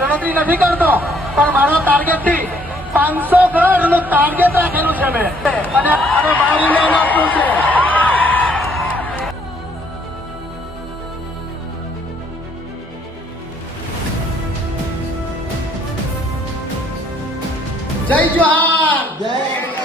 ગણતરી નથી કરતો, પણ મારો ટાર્ગેટ થી 500 ઘરનું ટાર્ગેટ રાખેલું છે મેં, અને મારી મહેનતનું છે. જય જોહાર. જય